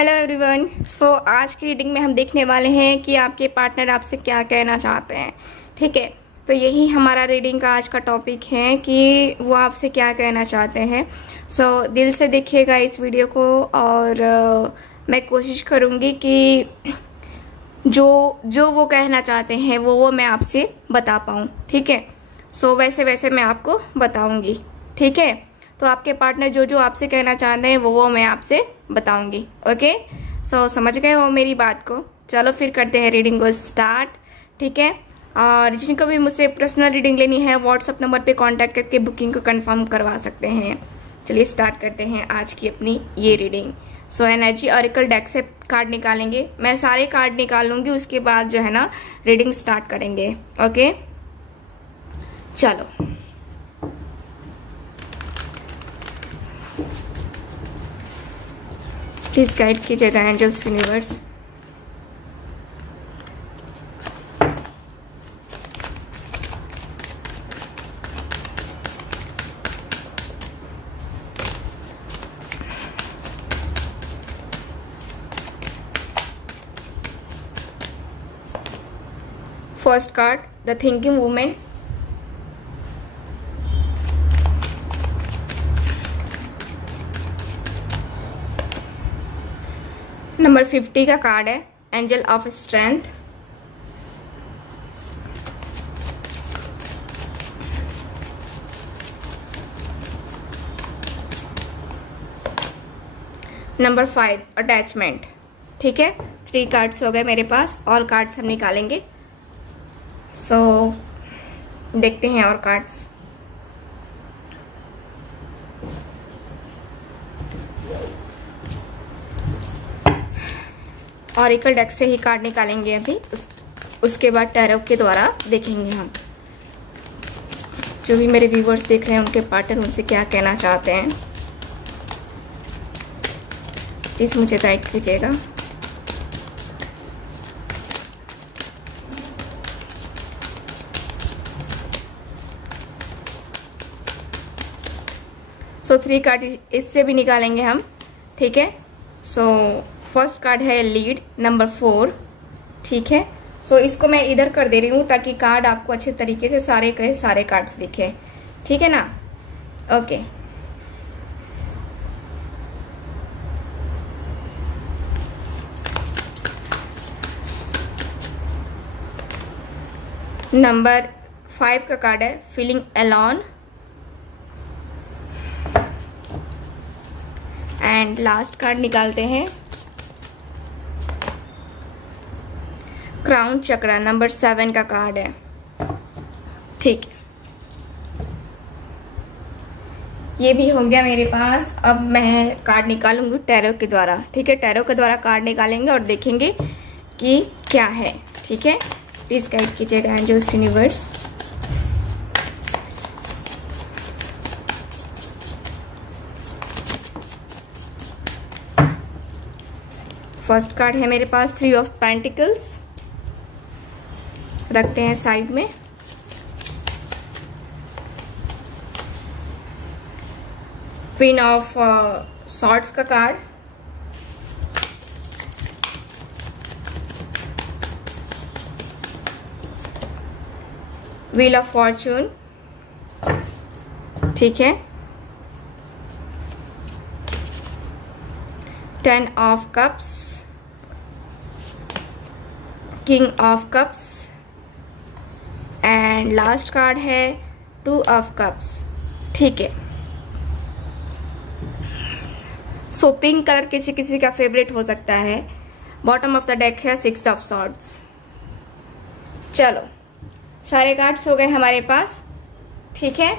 Hello everyone. आज की reading में हम देखने वाले हैं कि आपके पार्टनर आपसे क्या कहना चाहते हैं। ठीक है, तो यही हमारा रीडिंग का आज का टॉपिक है कि वो आपसे क्या कहना चाहते हैं। दिल से देखिएगा इस वीडियो को और मैं कोशिश करूँगी कि जो वो कहना चाहते हैं वो मैं आपसे बता पाऊँ। ठीक है, वैसे वैसे मैं आपको बताऊँगी। ठीक है, तो आपके पार्टनर जो आपसे कहना चाहते हैं वो मैं आपसे बताऊंगी। ओके, समझ गए हो मेरी बात को। चलो फिर करते हैं रीडिंग को स्टार्ट। ठीक है, और जिनको भी मुझसे पर्सनल रीडिंग लेनी है व्हाट्सअप नंबर पे कांटेक्ट करके बुकिंग को कंफर्म करवा सकते हैं। चलिए स्टार्ट करते हैं आज की अपनी ये रीडिंग। एनर्जी ऑरेकल डेक से कार्ड निकालेंगे। मैं सारे कार्ड निकाल लूँगी, उसके बाद जो है ना रीडिंग स्टार्ट करेंगे। ओके, चलो प्लीज गाइड कीजिएगा angels universe. First card, the thinking women. Number 50 का कार्ड है angel of strength. Number 5 attachment. ठीक है, 3 कार्ड्स हो गए मेरे पास, और कार्ड्स हम निकालेंगे। देखते हैं और कार्ड्स। ऑरेकल डेक से ही कार्ड निकालेंगे अभी, उसके बाद टैरो के द्वारा देखेंगे हम। जो भी मेरे व्यूवर्स देख रहे हैं उनके पार्टनर उनसे क्या कहना चाहते हैं, प्लीज मुझे गाइड कीजिएगा। थ्री कार्ड इससे भी निकालेंगे हम। ठीक है, फर्स्ट कार्ड है लीड नंबर 4। ठीक है, इसको मैं इधर कर दे रही हूँ ताकि कार्ड आपको अच्छे तरीके से सारे कार्ड्स दिखे। ठीक है ना। ओके, नंबर 5 का कार्ड है feeling alone. And last card निकालते हैं क्राउन चक्रा नंबर 7 का कार्ड है। ठीक है, ये भी हो गया मेरे पास। अब मैं कार्ड निकालूंगी टैरो के द्वारा। ठीक है, टैरो के द्वारा कार्ड निकालेंगे और देखेंगे कि क्या है। ठीक है, प्लीज गाइड कीजिएगा एंजल्स यूनिवर्स। फर्स्ट कार्ड है मेरे पास 3 ऑफ पेंटिकल्स, रखते हैं साइड में। क्वीन ऑफ सॉर्ड्स का कार्ड, व्हील ऑफ फॉर्चून। ठीक है, 10 of cups, king of cups and last card है 2 ऑफ कप्स। ठीक है, पिंक कलर किसी किसी का फेवरेट हो सकता है। बॉटम ऑफ द डेक है 6 ऑफ सॉर्ड्स। चलो सारे कार्ड्स हो गए हमारे पास। ठीक है,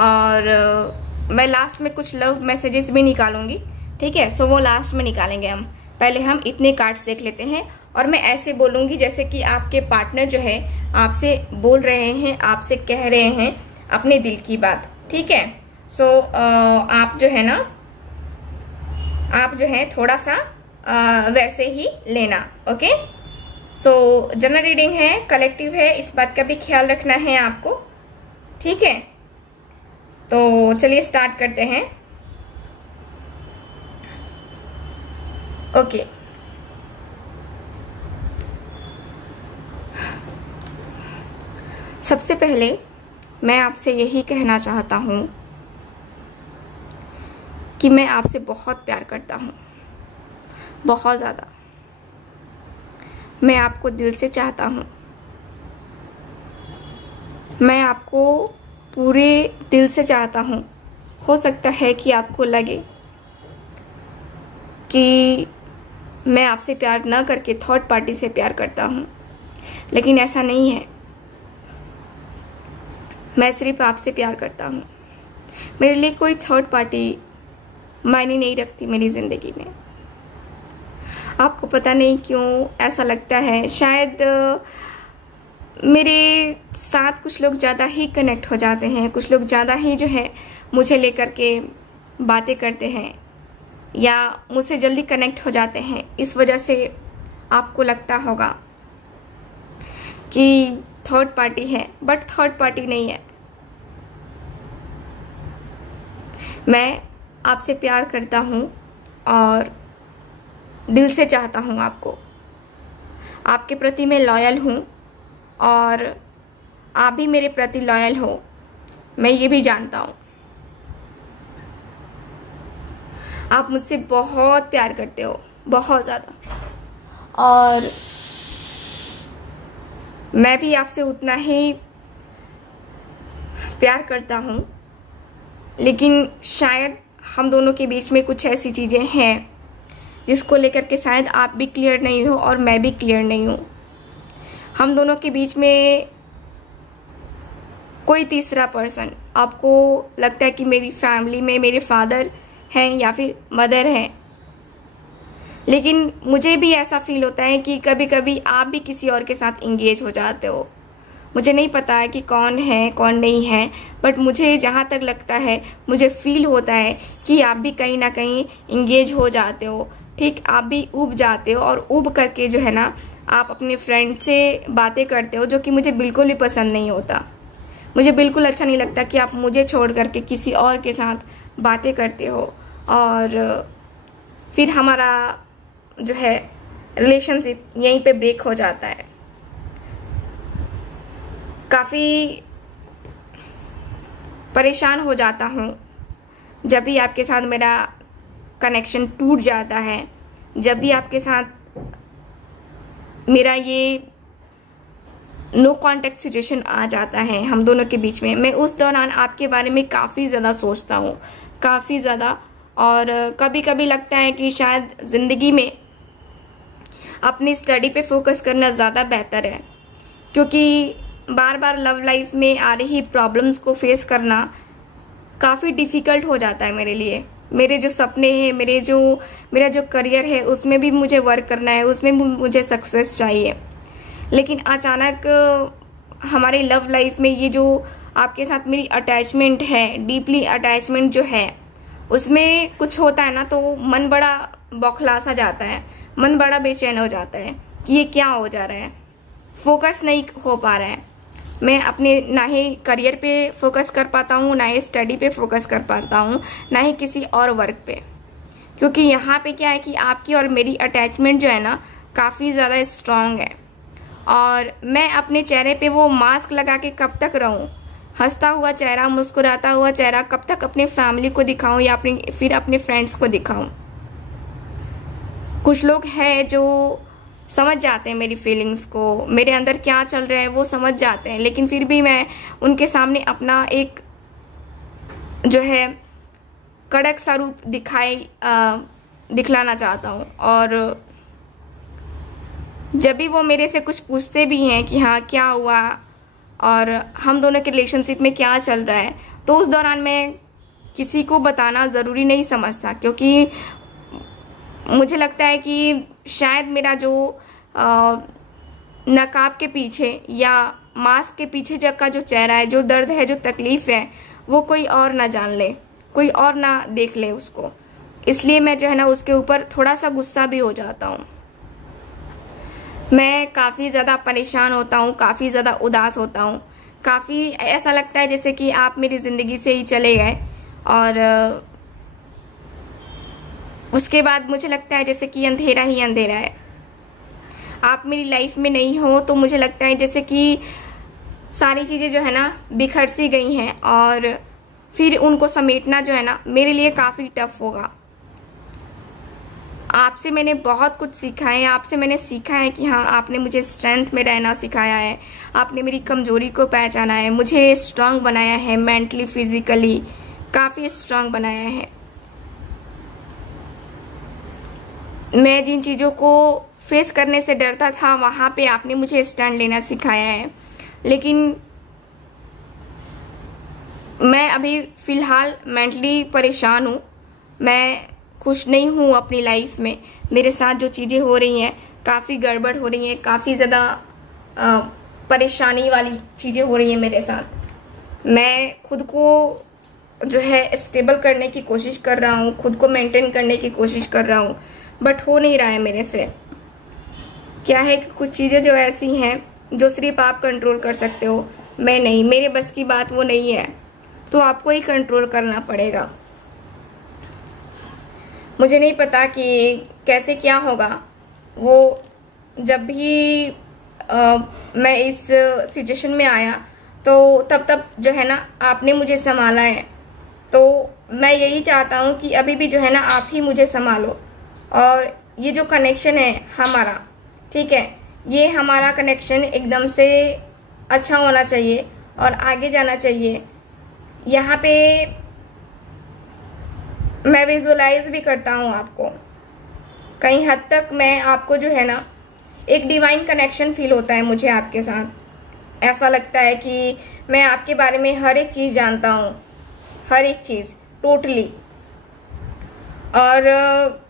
और मैं लास्ट में कुछ लव मैसेजेस भी निकालूंगी। ठीक है, वो लास्ट में निकालेंगे हम। पहले हम इतने कार्ड्स देख लेते हैं और मैं ऐसे बोलूंगी जैसे कि आपके पार्टनर जो है आपसे बोल रहे हैं, आपसे कह रहे हैं अपने दिल की बात। ठीक है, आप जो है थोड़ा सा वैसे ही लेना। ओके, जनरल रीडिंग है, कलेक्टिव है, इस बात का भी ख्याल रखना है आपको। ठीक है, तो चलिए स्टार्ट करते हैं। ओके, सबसे पहले मैं आपसे यही कहना चाहता हूँ कि मैं आपसे बहुत प्यार करता हूँ, बहुत ज़्यादा। मैं आपको दिल से चाहता हूँ। मैं आपको पूरे दिल से चाहता हूँ। हो सकता है कि आपको लगे कि मैं आपसे प्यार न करके थर्ड पार्टी से प्यार करता हूँ, लेकिन ऐसा नहीं है। मैं सिर्फ आपसे प्यार करता हूँ। मेरे लिए कोई थर्ड पार्टी मायने नहीं रखती मेरी ज़िंदगी में। आपको पता नहीं क्यों ऐसा लगता है, शायद मेरे साथ कुछ लोग ज़्यादा ही कनेक्ट हो जाते हैं, कुछ लोग ज़्यादा ही जो है मुझे लेकर के बातें करते हैं या मुझसे जल्दी कनेक्ट हो जाते हैं। इस वजह से आपको लगता होगा कि थर्ड पार्टी है, बट थर्ड पार्टी नहीं है। मैं आपसे प्यार करता हूँ और दिल से चाहता हूँ आपको। आपके प्रति मैं लॉयल हूँ और आप भी मेरे प्रति लॉयल हो, मैं ये भी जानता हूँ। आप मुझसे बहुत प्यार करते हो, बहुत ज़्यादा, और मैं भी आपसे उतना ही प्यार करता हूँ। लेकिन शायद हम दोनों के बीच में कुछ ऐसी चीज़ें हैं जिसको लेकर के शायद आप भी क्लियर नहीं हो और मैं भी क्लियर नहीं हूँ। हम दोनों के बीच में कोई तीसरा पर्सन, आपको लगता है कि मेरी फैमिली में मेरे फादर हैं या फिर मदर हैं, लेकिन मुझे भी ऐसा फील होता है कि कभी कभी आप भी किसी और के साथ इंगेज हो जाते हो। मुझे नहीं पता है कि कौन है कौन नहीं है, बट मुझे जहाँ तक लगता है, मुझे फील होता है कि आप भी कहीं ना कहीं इंगेज हो जाते हो। ठीक, आप भी ऊब जाते हो और ऊब करके जो है ना आप अपने फ्रेंड से बातें करते हो, जो कि मुझे बिल्कुल भी पसंद नहीं होता। मुझे बिल्कुल अच्छा नहीं लगता कि आप मुझे छोड़ करके किसी और के साथ बातें करते हो और फिर हमारा जो है रिलेशनशिप यहीं पे ब्रेक हो जाता है। काफ़ी परेशान हो जाता हूँ जब भी आपके साथ मेरा कनेक्शन टूट जाता है, जब भी आपके साथ मेरा ये नो कांटेक्ट सिचुएशन आ जाता है हम दोनों के बीच में। मैं उस दौरान आपके बारे में काफ़ी ज़्यादा सोचता हूँ, काफ़ी ज़्यादा, और कभी कभी लगता है कि शायद ज़िंदगी में अपनी स्टडी पे फोकस करना ज़्यादा बेहतर है, क्योंकि बार बार लव लाइफ में आ रही प्रॉब्लम्स को फेस करना काफ़ी डिफ़िकल्ट हो जाता है मेरे लिए। मेरे जो सपने हैं, मेरा जो करियर है, उसमें भी मुझे वर्क करना है, उसमें भी मुझे सक्सेस चाहिए। लेकिन अचानक हमारे लव लाइफ में ये जो आपके साथ मेरी अटैचमेंट है, डीपली अटैचमेंट जो है, उसमें कुछ होता है ना तो मन बड़ा बौखला सा जाता है, मन बड़ा बेचैन हो जाता है कि ये क्या हो जा रहा है। फोकस नहीं हो पा रहा है। मैं अपने ना ही करियर पे फोकस कर पाता हूँ, ना ही स्टडी पे फोकस कर पाता हूँ, ना ही किसी और वर्क पे, क्योंकि यहाँ पे क्या है कि आपकी और मेरी अटैचमेंट जो है ना काफ़ी ज़्यादा स्ट्रांग है। और मैं अपने चेहरे पे वो मास्क लगा के कब तक रहूं, हंसता हुआ चेहरा, मुस्कुराता हुआ चेहरा कब तक अपने फैमिली को दिखाऊं या फिर अपने फ्रेंड्स को दिखाऊं। कुछ लोग हैं जो समझ जाते हैं मेरी फीलिंग्स को, मेरे अंदर क्या चल रहा है वो समझ जाते हैं, लेकिन फिर भी मैं उनके सामने अपना एक जो है कड़क सा रूप दिखलाना चाहता हूँ। और जब भी वो मेरे से कुछ पूछते भी हैं कि हाँ क्या हुआ और हम दोनों के रिलेशनशिप में क्या चल रहा है, तो उस दौरान मैं किसी को बताना ज़रूरी नहीं समझता, क्योंकि मुझे लगता है कि शायद मेरा जो नकाब के पीछे या मास्क के पीछे का जो चेहरा है, जो दर्द है, जो तकलीफ़ है, वो कोई और ना जान ले, कोई और ना देख ले उसको। इसलिए मैं जो है ना उसके ऊपर थोड़ा सा गुस्सा भी हो जाता हूँ। मैं काफ़ी ज़्यादा परेशान होता हूँ, काफ़ी ज़्यादा उदास होता हूँ, काफ़ी ऐसा लगता है जैसे कि आप मेरी ज़िंदगी से ही चले गए और उसके बाद मुझे लगता है जैसे कि अंधेरा ही अंधेरा है। आप मेरी लाइफ में नहीं हो तो मुझे लगता है जैसे कि सारी चीज़ें जो है ना बिखर सी गई हैं, और फिर उनको समेटना जो है ना मेरे लिए काफ़ी टफ होगा। आपसे मैंने बहुत कुछ सीखा है, आपसे मैंने सीखा है कि हाँ, आपने मुझे स्ट्रेंथ में रहना सिखाया है, आपने मेरी कमजोरी को पहचाना है, मुझे स्ट्रांग बनाया है, मेंटली फिजिकली काफ़ी स्ट्रांग बनाया है। मैं जिन चीज़ों को फेस करने से डरता था वहाँ पे आपने मुझे स्टैंड लेना सिखाया है। लेकिन मैं अभी फ़िलहाल मेंटली परेशान हूँ, मैं खुश नहीं हूँ अपनी लाइफ में। मेरे साथ जो चीज़ें हो रही हैं काफ़ी गड़बड़ हो रही हैं, काफ़ी ज़्यादा परेशानी वाली चीज़ें हो रही हैं मेरे साथ। मैं खुद को जो है स्टेबल करने की कोशिश कर रहा हूँ, खुद को मेंटेन करने की कोशिश कर रहा हूँ, बट हो नहीं रहा है मेरे से। क्या है कि कुछ चीज़ें जो ऐसी हैं जो सिर्फ आप कंट्रोल कर सकते हो, मैं नहीं, मेरे बस की बात वो नहीं है, तो आपको ही कंट्रोल करना पड़ेगा। मुझे नहीं पता कि कैसे क्या होगा। वो जब भी मैं इस सिचुएशन में आया तो तब जो है ना आपने मुझे संभाला है, तो मैं यही चाहता हूँ कि अभी भी जो है ना आप ही मुझे संभालो। और ये जो कनेक्शन है हमारा, ठीक है, ये हमारा कनेक्शन एकदम से अच्छा होना चाहिए और आगे जाना चाहिए। यहाँ पे मैं विजुलाइज भी करता हूँ आपको, कहीं हद तक मैं आपको जो है ना एक डिवाइन कनेक्शन फील होता है मुझे आपके साथ। ऐसा लगता है कि मैं आपके बारे में हर एक चीज़ जानता हूँ, हर एक चीज़ टोटली। और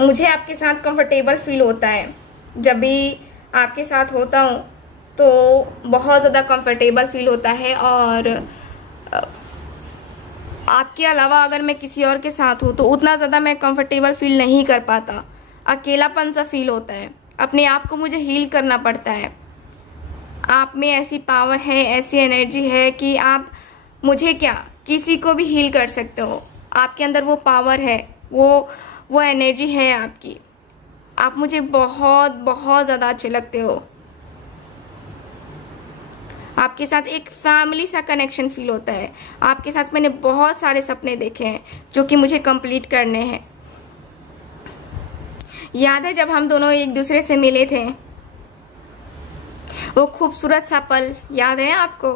मुझे आपके साथ कंफर्टेबल फील होता है। जब भी आपके साथ होता हूँ तो बहुत ज़्यादा कंफर्टेबल फील होता है। और आपके अलावा अगर मैं किसी और के साथ हूँ तो उतना ज़्यादा मैं कंफर्टेबल फील नहीं कर पाता, अकेलापन सा फील होता है, अपने आप को मुझे हील करना पड़ता है। आप में ऐसी पावर है, ऐसी एनर्जी है कि आप मुझे क्या किसी को भी हील कर सकते हो। आपके अंदर वो पावर है, वो एनर्जी है आपकी। आप मुझे बहुत बहुत ज़्यादा अच्छे लगते हो। आपके साथ एक फैमिली सा कनेक्शन फील होता है। आपके साथ मैंने बहुत सारे सपने देखे हैं जो कि मुझे कंप्लीट करने हैं। याद है जब हम दोनों एक दूसरे से मिले थे, वो खूबसूरत सा पल याद है आपको?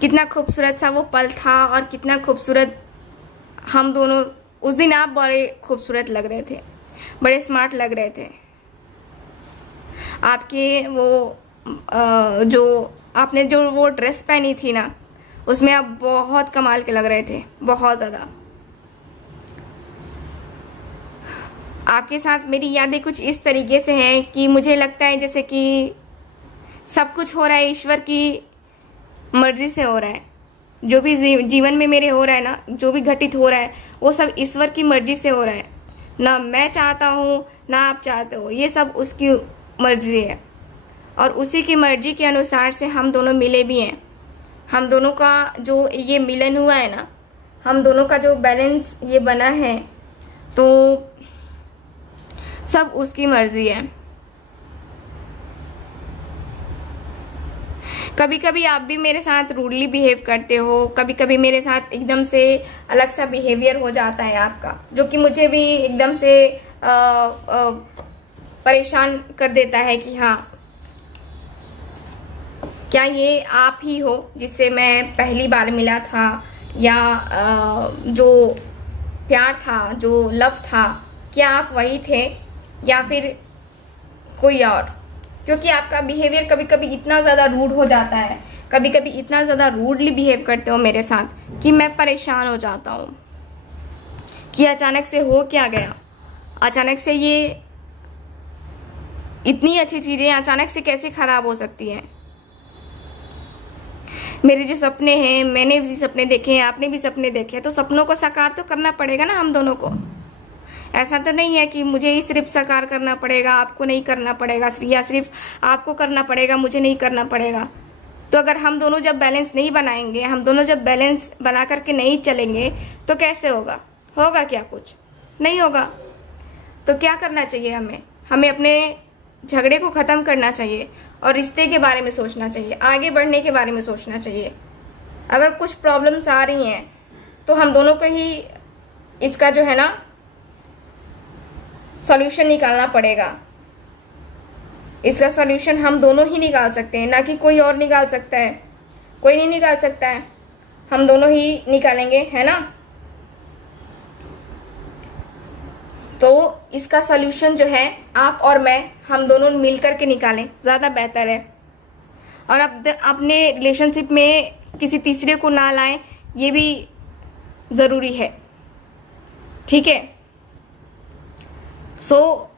कितना खूबसूरत सा वो पल था और कितना खूबसूरत हम दोनों। उस दिन आप बड़े खूबसूरत लग रहे थे, बड़े स्मार्ट लग रहे थे। आपके वो जो आपने जो वो ड्रेस पहनी थी ना, उसमें आप बहुत कमाल के लग रहे थे, बहुत ज़्यादा। आपके साथ मेरी यादें कुछ इस तरीके से हैं कि मुझे लगता है जैसे कि सब कुछ हो रहा है ईश्वर की मर्जी से हो रहा है। जो भी जीवन में मेरे हो रहा है ना, जो भी घटित हो रहा है, वो सब ईश्वर की मर्जी से हो रहा है। ना मैं चाहता हूँ ना आप चाहते हो, ये सब उसकी मर्जी है। और उसी की मर्जी के अनुसार से हम दोनों मिले भी हैं। हम दोनों का जो ये मिलन हुआ है ना, हम दोनों का जो बैलेंस ये बना है, तो सब उसकी मर्जी है। कभी कभी आप भी मेरे साथ रूडली बिहेव करते हो, कभी कभी मेरे साथ एकदम से अलग सा बिहेवियर हो जाता है आपका, जो कि मुझे भी एकदम से परेशान कर देता है कि हाँ, क्या ये आप ही हो जिससे मैं पहली बार मिला था, या जो प्यार था, जो लव था, क्या आप वही थे या फिर कोई और? क्योंकि आपका बिहेवियर कभी कभी इतना ज़्यादा रूड हो जाता है, कभी कभी इतना ज़्यादा रूडली बिहेव करते हो मेरे साथ कि मैं परेशान हो जाता हूँ कि अचानक से हो क्या गया। अचानक से ये इतनी अच्छी चीज़ें अचानक से कैसे खराब हो सकती हैं। मेरे जो सपने हैं, मैंने भी सपने देखे हैं, आपने भी सपने देखे हैं, तो सपनों को साकार तो करना पड़ेगा ना हम दोनों को। ऐसा तो नहीं है कि मुझे ही सिर्फ साकार करना पड़ेगा, आपको नहीं करना पड़ेगा, या सिर्फ आपको करना पड़ेगा, मुझे नहीं करना पड़ेगा। तो अगर हम दोनों जब बैलेंस नहीं बनाएंगे, हम दोनों जब बैलेंस बना करके नहीं चलेंगे, तो कैसे होगा? होगा क्या? कुछ नहीं होगा। तो क्या करना चाहिए हमें अपने झगड़े को ख़त्म करना चाहिए और रिश्ते के बारे में सोचना चाहिए, आगे बढ़ने के बारे में सोचना चाहिए। अगर कुछ प्रॉब्लम्स आ रही हैं तो हम दोनों को ही इसका जो है ना सॉल्यूशन निकालना पड़ेगा। इसका सॉल्यूशन हम दोनों ही निकाल सकते हैं, ना कि कोई और निकाल सकता है। कोई नहीं निकाल सकता है, हम दोनों ही निकालेंगे, है ना। तो इसका सॉल्यूशन जो है आप और मैं, हम दोनों मिलकर के निकालें, ज़्यादा बेहतर है। और अब अपने रिलेशनशिप में किसी तीसरे को ना लाएं, ये भी ज़रूरी है, ठीक है। सो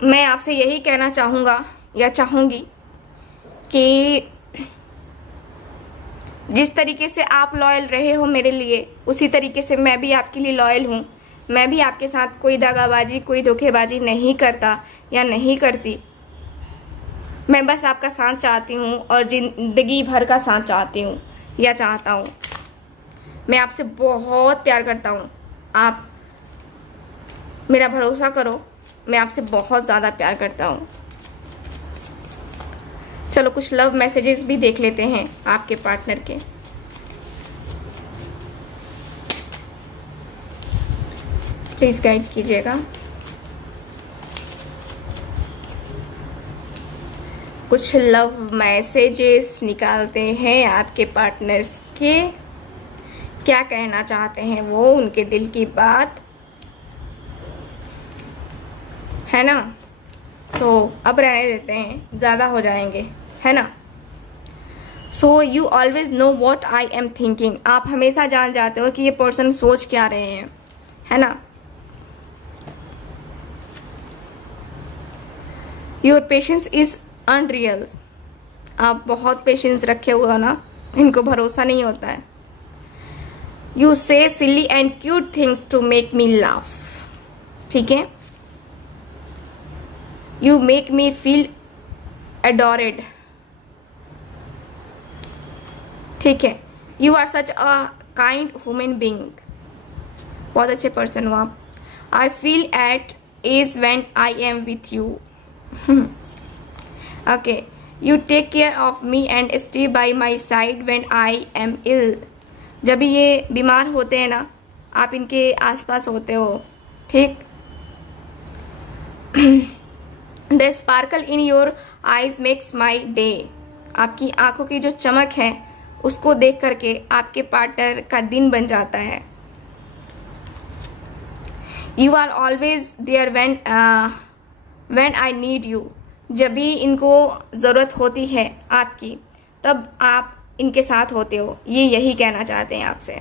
मैं आपसे यही कहना चाहूँगा या चाहूँगी कि जिस तरीके से आप लॉयल रहे हो मेरे लिए, उसी तरीके से मैं भी आपके लिए लॉयल हूँ। मैं भी आपके साथ कोई दगाबाजी, कोई धोखेबाजी नहीं करता या नहीं करती। मैं बस आपका साथ चाहती हूँ और जिंदगी भर का साथ चाहती हूँ या चाहता हूँ। मैं आपसे बहुत प्यार करता हूँ, आप मेरा भरोसा करो, मैं आपसे बहुत ज़्यादा प्यार करता हूँ। चलो कुछ लव मैसेजेस भी देख लेते हैं आपके पार्टनर के। प्लीज गाइड कीजिएगा। कुछ लव मैसेजेस निकालते हैं आपके पार्टनर्स के, क्या कहना चाहते हैं वो, उनके दिल की बात, है ना। सो अब रहने देते हैं, ज़्यादा हो जाएंगे, है ना। So you always know what I am thinking, आप हमेशा जान जाते हो कि ये पर्सन सोच क्या रहे हैं, है ना। योर पेशेंस इज अनरियल, आप बहुत पेशेंस रखे हुए हो ना, इनको भरोसा नहीं होता है। You say silly and cute things to make me laugh, ठीक है। You make me feel adored, ठीक है। You are such a kind human being, बहुत अच्छे पर्सन हो आप। I feel at ease when I am with you, okay. You take care of me and stay by my side when I am ill, जब भी ये बीमार होते हैं ना, आप इनके आसपास होते हो, ठीक। The sparkle in your eyes makes my day, आपकी आंखों की जो चमक है उसको देख करके आपके पार्टनर का दिन बन जाता है। You are always there when I need you, जब भी इनको ज़रूरत होती है आपकी, तब आप इनके साथ होते हो, ये यही कहना चाहते हैं आपसे।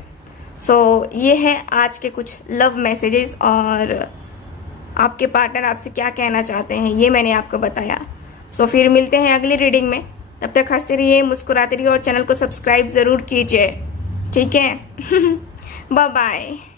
सो ये है आज के कुछ लव मैसेजेस और आपके पार्टनर आपसे क्या कहना चाहते हैं, ये मैंने आपको बताया। सो फिर मिलते हैं अगली रीडिंग में, तब तक हंसते रहिए, मुस्कुराते रहिए और चैनल को सब्सक्राइब ज़रूर कीजिए, ठीक है। Bye bye.